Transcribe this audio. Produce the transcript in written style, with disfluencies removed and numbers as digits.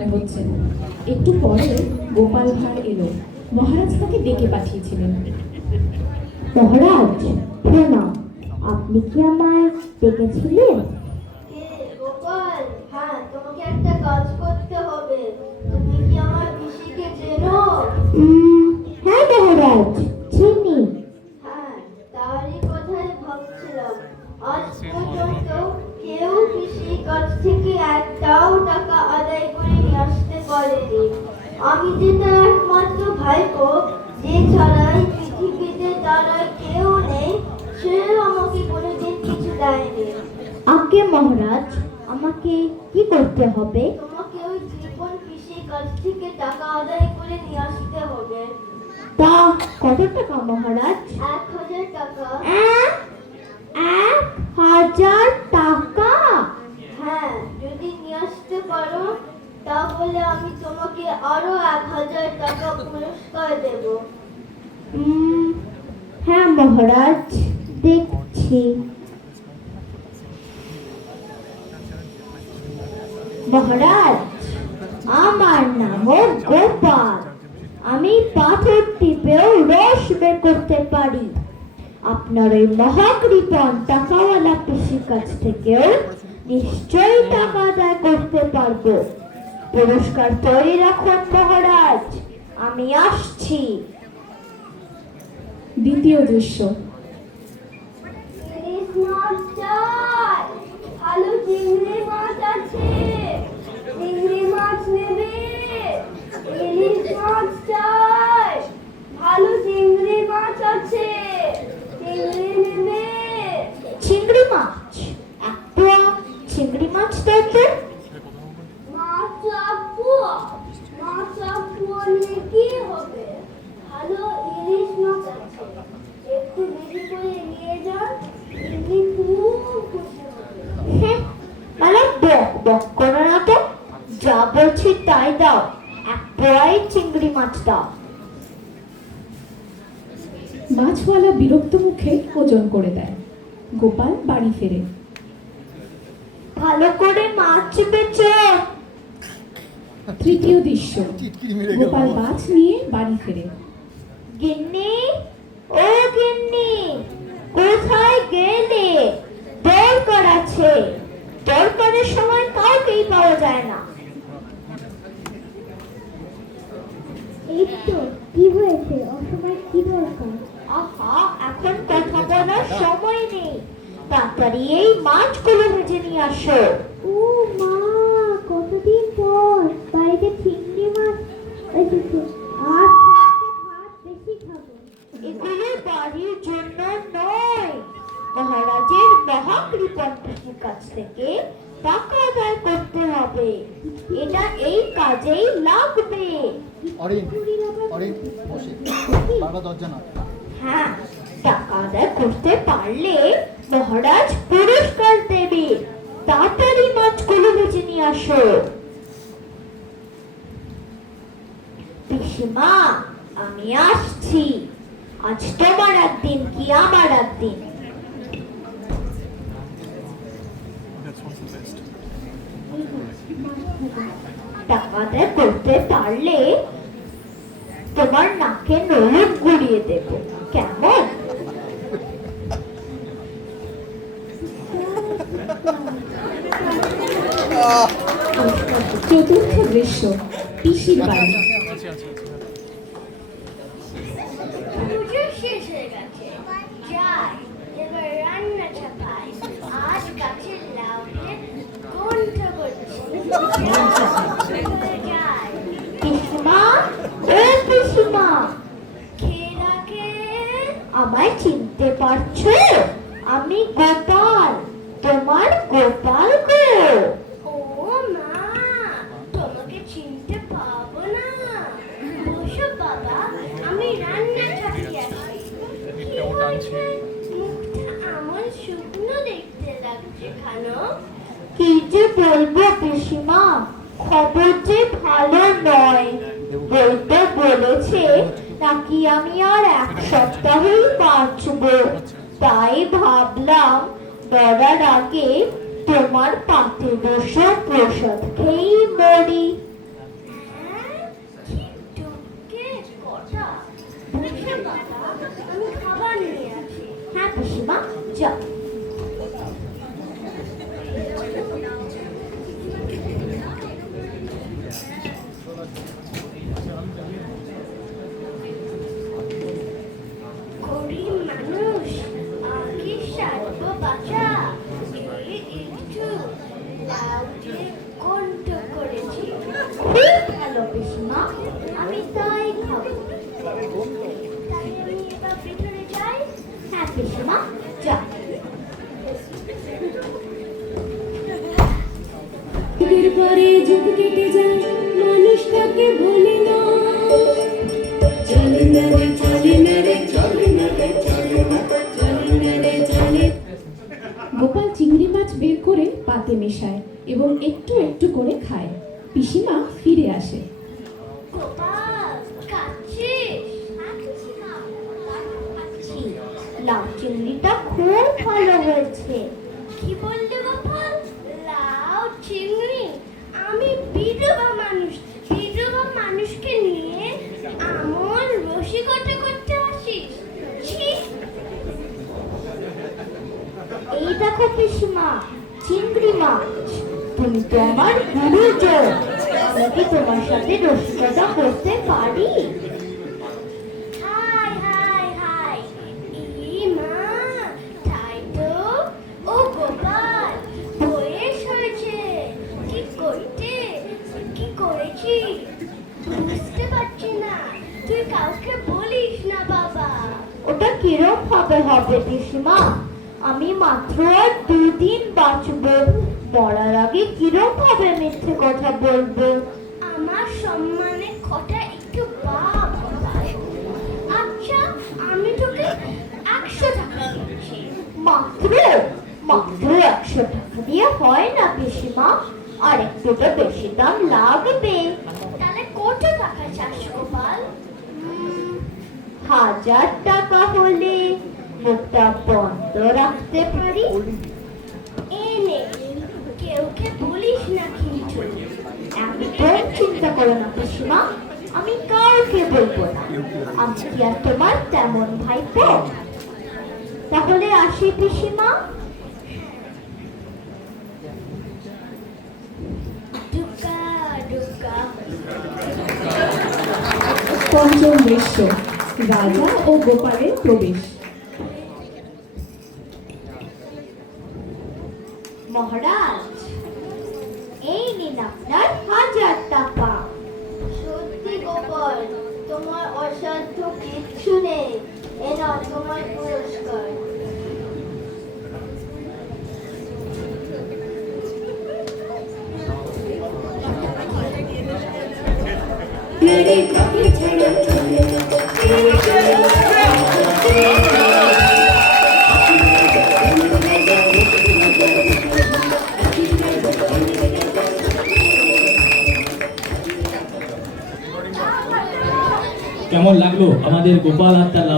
মনে হচ্ছে। একটু পরে গোপাল ভাঁড় এলো। মহারাজ তাকে ডেকে পাঠিয়েছিলেন। মহারাজ প্রণাম, আপনি কি আমায় ডেকেছিলেন? কে গোপাল? হ্যাঁ, তোমাকে একটা কাজ করতে হবে। তুমি কি আমার পিসিকে চেনো? হ্যাঁ মহারাজ, চিনি। হ্যাঁ, তারই কথাই ভাবছিলাম। আজ পর্যন্ত কেউ পিসির কাছ থেকে একটাও টাকা আদায় করে নিয়ে আসতে পারেনি। আমি যে তার একমাত্র ভাইপো, যে ছাড়াই পৃথিবীতে তার আর কেউ নেই, সেও আমাকে কোনোদিন কিছু দেয়নি। আজ্ঞে মহারাজ, আমাকে কি করতে হবে? তোমাকে ওই জীবন পিসির কাছ থেকে টাকা আদায় করে নিয়ে আসতে হবে। তা কত টাকা মহারাজ? 1000 টাকা। 1000 টাকা? হ্যাঁ, যদি নিয়ে আসতে পারো তাহলে আমি তোমাকে আরো 1000 টাকা পুরস্কার দেব। হ্যাঁ মহারাজ, দেখছি। মহারাজ, আমার নাম গোপাল। আমি পাথর টিপেও রস বের করতে পারি। আপনার ওই মহাকৃপণ টাকাওয়ালা পিসির কাছ থেকেও নিশ্চয়ই টাকা আদায় করতে পারবো। পুরস্কার তৈরি রাখুন মহারাজ, আমি আসছি। দ্বিতীয় দৃশ্য। ইলিশ মাছ চাই, ভালো চিংড়ি মাছ আছে। চিংড়ি মাছ নেবে? ইলিশ মাছ চাই, ভালো চিংড়ি মাছ আছে। চিংড়ি নেবে? চিংড়ি মাছ, একটা চিংড়ি মাছ দেখবেন। মাছ আপুয়া, মাছ আপুয়া নিয়ে কি হবে? ভালো ইলিশ মাছ আছে, একটু বেশি করে নিয়ে যান, দিদি খুব খুশি হবে। মানে বক বক করো না তো, যা বলছি তাই দাও। এক পোয়াই চিংড়ি মাছ দাও। মাছওয়ালা বিরক্ত মুখে ওজন করে দেয়। গোপাল বাড়ি ফেরে। ভালো করে মাছ বেচো। তৃতীয় দৃশ্য। গোপাল মাছ নিয়ে বাড়ি ফেরে। গিন্নি, ও গিন্নি, কোথায় গেলে? দরকার আছে। দরকারের সময় কাউকেই পাওয়া যায় না। এই তো, কি হয়েছে? অসময় কি দরকার? আহা, এখন কথা বলার সময় নেই। তাড়াতাড়ি এই মাছগুলো ভেজে নিয়ে আসো। ও মা, কতদিন পর বাড়িতে চিংড়ি মাছ এসেছে। আর ভাত বেশি খাবো। এগুলো বাড়ির জন্য নয়, মহারাজের মহাকৃপণ পিসির কাছ থেকে টাকা আদায় করতে হবে। এটা এই কাজেই লাগবে। হ্যাঁ, টাকা আদায় করতে পারলে মহারাজ পুরস্কার দেবে। তাড়াতাড়ি মাছগুলো ভেজে নিয়ে আসো। পিসিমা, আমি আসছি। আজ তোমার একদিন কি আমার একদিন। টাকা আদায় করতে পারলে তোমার নাকে নলুন গুড়িয়ে দেব, কেমন? চতুর্থ দৃশ্য। পিসির বাড়ি। পুজো শেষ হয়ে গেছে, যাই এবার রান্না চাপাই। আজ গাছের লাউ দিয়ে গন্ধ করছি। যাই। পিসিমা, ও পিসিমা, খেয়ে রাখে। আমায় চিনতে পারছো? আমি গোপাল, তোমার গোপাল গো। ও মা, তোমাকে চিনতে পাবো না। বসো বাবা, আমি রান্না চাপিয়ে আসি। কি হয়েছে? মুখটা এমন শুকনো দেখতে লাগছে কেন? কি যে বলবো পিসিমা, খবর যে ভালো নয়। বলতে বলেছে নাকি আমি আর 1 সপ্তাহই বাঁচবো। তাই ভাবলাম মরার আগে তোমার পাতে বসে প্রসাদ খেয়েই মরি। পিসিমা, আমি তাই খাবো। তাহলে আমি এবার ভিতরে যাই? হ্যাঁ পিসিমা, যা। যুগের পরে যুগ কেটে যায়, মানুষ তাকে ভোলে না। চলে না রে, চলে না রে, চলে না রে, চলে না রে, চলে না রে, চলে। গোপাল চিংড়ি মাছ বের করে পাতে মেশায় এবং একটু একটু করে খায়। পিসিমা ফিরে আসে। গোপাল, খাচ্ছিস? হ্যাঁ পিসিমা, খাচ্ছি। লাউ চিংড়িটা খুব ভালো হয়েছে। কি বললে গোপাল? লাউ চিংড়ি? আমি বিধবা মানুষ, বিধবা মানুষকে নিয়ে আমন রসিকতা করতে আসিস? ছি! এই দেখো পিসিমা, চিংড়ি মাছ। তুমি তো আমার গুরুজন, আমি কি তোমার সাথে রসিকতা করতে পারি? হাই হাই হাই, ই মা, তাই তো। ও গোপাল, বয়স হয়েছে, কি করতে, কি করেছি বুঝতে পারছি না। তুই কাউকে বলিস না বাবা। ওটা কিরম ভাবে হবে পিসিমা? আমি মাত্র আর 2 দিন বাঁচবো, মরার আগে কিরম ভাবে মিথ্যে কথা বলবো? আমার সম্মানে কথা একটু বাপ। আচ্ছা, আমি তোকে 100 টাকা দিচ্ছি। মাত্র? মাত্র 100 টাকা দিয়ে হয় না পিসিমা, আর একটুটা বেশি দাম লাগবে। তাহলে কত টাকা চাস গোপাল? 1000 টাকা হলে মুখটা বন্ধ রাখতে পারি। এনে কেউকে বলিস না কিন্তু। একদম চিন্তা করো না পিসিমা, আমি কাউকে বলবো না। আমি কি আর তোমার তেমন ভাইপো? তাহলে আসি পিসিমা। ঢুকা ঢুকা। পঞ্চম দৃশ্য, রাজা ও গোপালের প্রবেশ। মহারাজ, এই নিন আপনার 1000 টাকা। সত্যি গোপাল, তোমার অসাধ্য কিচ্ছু নেই। এ নাও তোমার পুরস্কার। কেমন লাগলো আমাদের গোপাল আর তার